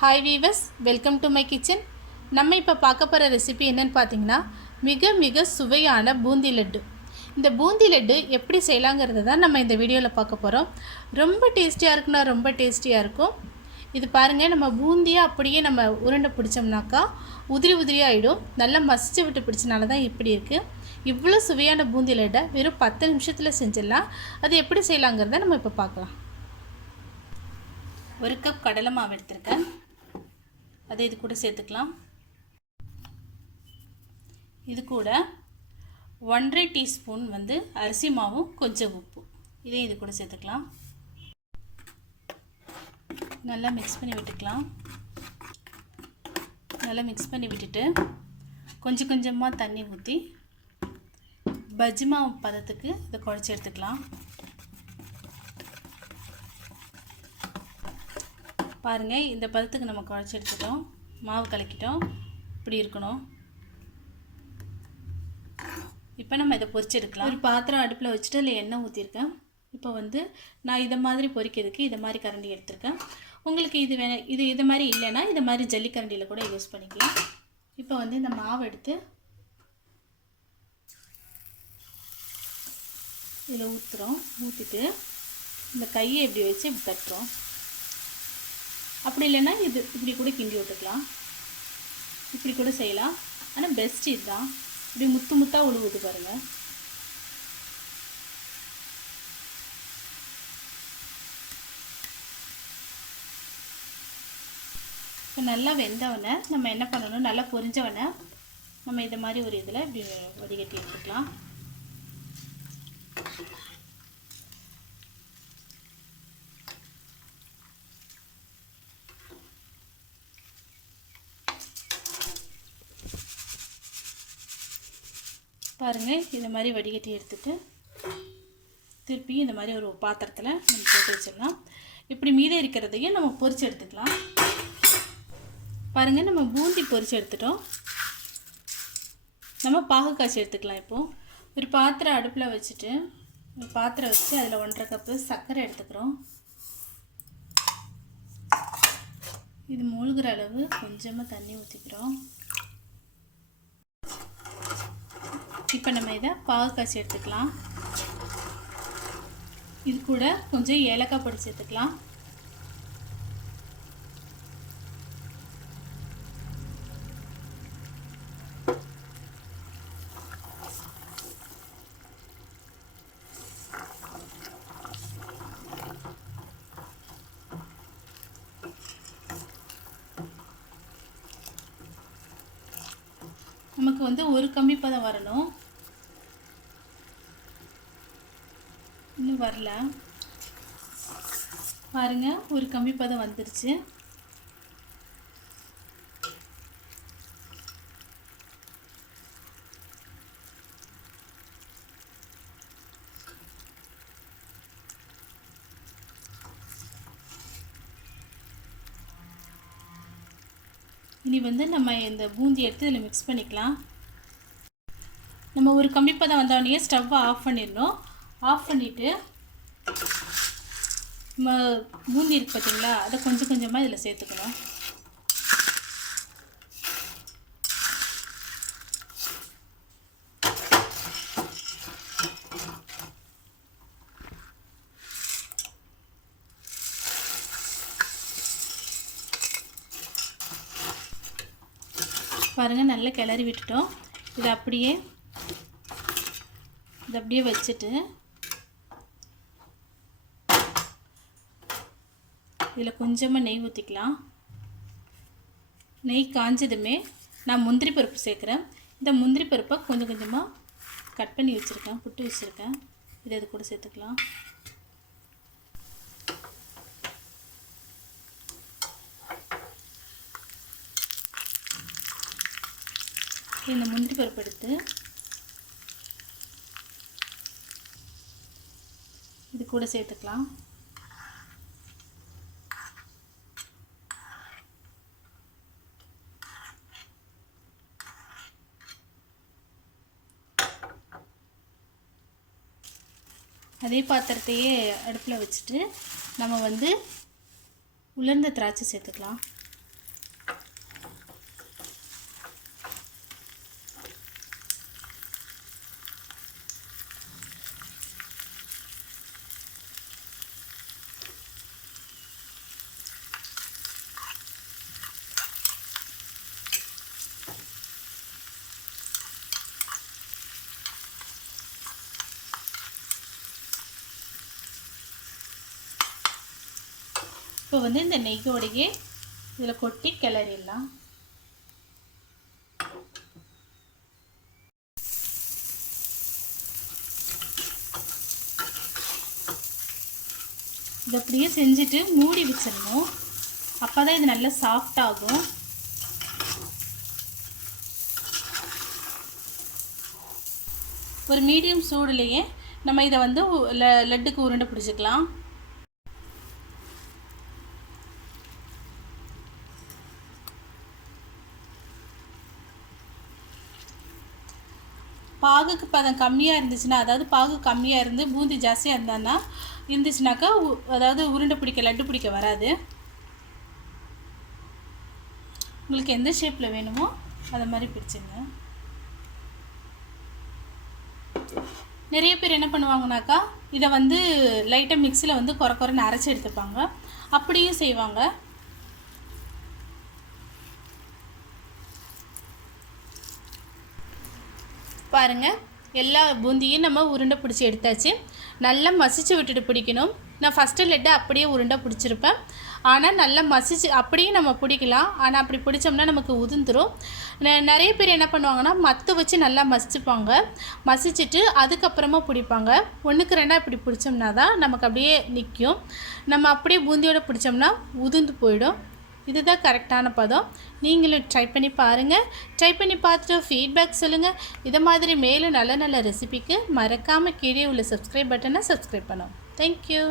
Hi viewers, welcome to my kitchen. நம்ம இப்போ பார்க்க போகிற ரெசிபி என்னென்னு பார்த்தீங்கன்னா, மிக மிக சுவையான பூந்தி லட்டு. இந்த பூந்தி லட்டு எப்படி செய்யலாங்கிறத தான் நம்ம இந்த வீடியோவில் பார்க்க போகிறோம். ரொம்ப டேஸ்டியாக இருக்குன்னா ரொம்ப டேஸ்டியாக இருக்கும். இது பாருங்கள், நம்ம பூந்தியாக அப்படியே நம்ம உருண்டை பிடிச்சோம்னாக்கா உதிரி உதிரியாகிடும். நல்லா மசிச்சு விட்டு பிடிச்சனால தான் இப்படி இருக்குது. இவ்வளோ சுவையான பூந்தி லட்டை வெறும் 10 நிமிஷத்தில் செஞ்சிடலாம். அது எப்படி செய்யலாங்கிறத நம்ம இப்போ பார்க்கலாம். 1 கப் கடலை மாவு எடுத்திருக்கேன். அதை இது கூட சேர்த்துக்கலாம். இது கூட 1.5 டீஸ்பூன் அரிசி மாவும் கொஞ்சம் உப்பு, இதையும் இது கூட சேர்த்துக்கலாம். நல்லா மிக்ஸ் பண்ணி விட்டுக்கலாம். நல்லா மிக்ஸ் பண்ணி விட்டுட்டு கொஞ்சம் கொஞ்சமாக தண்ணி ஊற்றி பஜ்ஜி மாவு பதத்துக்கு இதை குழச்சி எடுத்துக்கலாம். பாருங்கள், இந்த பதத்துக்கு நம்ம குழச்சி எடுத்துட்டோம். மாவு கலக்கிட்டோம். இப்படி இருக்கணும். இப்போ நம்ம இதை பொரிச்சு எடுக்கலாம். ஒரு பாத்திரம் அடுப்பில் வச்சுட்டு அதில் எண்ணெய் ஊற்றிருக்கேன். இப்போ நான் இதை மாதிரி பொரிக்கிறதுக்கு இதை மாதிரி கரண்டி எடுத்திருக்கேன். உங்களுக்கு இது வேணும், இது மாதிரி இல்லைன்னா இதை மாதிரி ஜல்லி கரண்டியில் கூட யூஸ் பண்ணிக்கலாம். இப்போ இந்த மாவு எடுத்து இதில் ஊற்றுறோம். ஊற்றிட்டு இந்த கையை இப்படி வச்சு இப்படி தட்டுறோம். அப்படி இல்லைன்னா இது இப்படி கூட கிண்டி விட்டுக்கலாம். இப்படி கூட செய்யலாம். ஆனால் பெஸ்ட் இதுதான். இப்படி முத்து முத்தாக உழுவுது பாருங்கள். இப்போ நல்லா வெந்தவனை நம்ம என்ன பண்ணணும், நல்லா பொரிஞ்சவனை நம்ம இதை மாதிரி ஒரு இதில் இப்படி வடிகட்டி எடுத்துக்கலாம். பாருங்கள், இந்த மாதிரி வடிகட்டி எடுத்துட்டு திருப்பி இந்த மாதிரி ஒரு பாத்திரத்தில் நம்ம போட்டு வச்சிடலாம். இப்படி மீதம் இருக்கிறதையும் நம்ம பொரிச்சு எடுத்துக்கலாம். பாருங்கள், நம்ம பூந்தி பொரிச்சு எடுத்துட்டோம். நம்ம பாகு காய்ச்சி எடுத்துக்கலாம். இப்போது ஒரு பாத்திரம் அடுப்பில் வச்சுட்டு ஒரு பாத்திரம் வச்சு அதில் 1.5 கப்பு சர்க்கரை எடுத்துக்கிறோம். இது மூழ்கிற அளவு கொஞ்சமாக தண்ணி ஊற்றிக்கிறோம். இப்போ நம்ம இதை பாகு காய்ச்சி எடுத்துக்கலாம். இது கூட கொஞ்சம் ஏலக்காய் பொடி சேர்த்துக்கலாம். நமக்கு ஒரு கம்பி பதம் வரணும். இன்னும் வரல. பாருங்க, ஒரு கம்பி பதம் வந்துருச்சு. இனி நம்ம இந்த பூந்தி எடுத்து இதில் மிக்ஸ் பண்ணிக்கலாம். நம்ம ஒரு கம்பி பதம் வந்தோடனே ஸ்டவ்வை ஆஃப் பண்ணிடணும். ஆஃப் பண்ணிவிட்டு நம்ம பூந்தி இருக்குது பார்த்தீங்களா, அதை கொஞ்சம் கொஞ்சமாக இதில் சேர்த்துக்கணும். பாருங்கள், நல்லா கிளறி விட்டுட்டோம். இதை அப்படியே வச்சுட்டு இதில் கொஞ்சமாக நெய் ஊற்றிக்கலாம். நெய் காஞ்சதுமே நான் முந்திரி பருப்பு சேர்க்குறேன். இந்த முந்திரி பருப்பை கொஞ்சம் கொஞ்சமாக கட் பண்ணி வச்சுருக்கேன், புட்டு வச்சுருக்கேன். இதை இது கூட சேர்த்துக்கலாம். இந்த முந்திரி பருப்பு எடுத்து இது கூட சேர்த்துக்கலாம். அதே பாத்திரத்தையே அடுப்பில் வச்சுட்டு நம்ம உலர்ந்த திராட்சை சேர்த்துக்கலாம். இப்போ வந்து இந்த நெய்யோடையே இதில் கொட்டி கிளறிடலாம். இது அப்படியே செஞ்சுட்டு மூடி வச்சிடணும். அப்போ தான் இது நல்லா சாஃப்டாகும். ஒரு மீடியம் சூடுலேயே நம்ம இதை வந்து லட்டுக்கு உருண்டை பிடிச்சிக்கலாம். பாகுக்கு பதம் கம்மியாக இருந்துச்சுன்னா, அதாவது பாகு கம்மியாக இருந்து பூந்தி ஜாஸ்தியாக இருந்துச்சுனாக்கா அதாவது உருண்டை பிடிக்க லட்டு பிடிக்க வராது. உங்களுக்கு எந்த ஷேப்பில் வேணுமோ அதை மாதிரி பிடிச்சிங்க. நிறைய பேர் என்ன பண்ணுவாங்கனாக்கா இதை வந்து லைட்டாக மிக்சியில் வந்து குறைன்னு அரைச்சி எடுத்துப்பாங்க. அப்படியும் செய்வாங்க. பாருங்கள், எல்லா பூந்தியும் நம்ம உருண்டை பிடிச்சி எடுத்தாச்சு. நல்லா மசிச்சு விட்டுட்டு பிடிக்கணும். நான் ஃபஸ்ட்டு லட்டு அப்படியே உருண்டை பிடிச்சிருப்பேன். ஆனால் நல்லா மசிச்சு அப்படியே நம்ம பிடிக்கலாம். ஆனால் அப்படி பிடிச்சோம்னா நமக்கு உதிர்ந்துடும். நிறைய பேர் என்ன பண்ணுவாங்கன்னா மற்ற வச்சு நல்லா மசிச்சுப்பாங்க. மசிச்சுட்டு அதுக்கப்புறமா பிடிப்பாங்க. 1க்கு 2 இப்படி பிடிச்சோம்னா தான் நமக்கு அப்படியே நிற்கும். நம்ம அப்படியே பூந்தியோடு பிடிச்சோம்னா உதிர்ந்து போயிடும். இதுதான் கரெக்டான பதம். நீங்களும் ட்ரை பண்ணி பாருங்கள். ட்ரை பண்ணி பார்த்துட்டு ஃபீட்பேக் சொல்லுங்கள். இதை மாதிரி மேலும் நல்ல நல்ல ரெசிபிக்கு மறக்காமல் கீழே உள்ள சப்ஸ்கிரைப் பட்டனை சப்ஸ்கிரைப் பண்ணுவோம். தேங்க்யூ.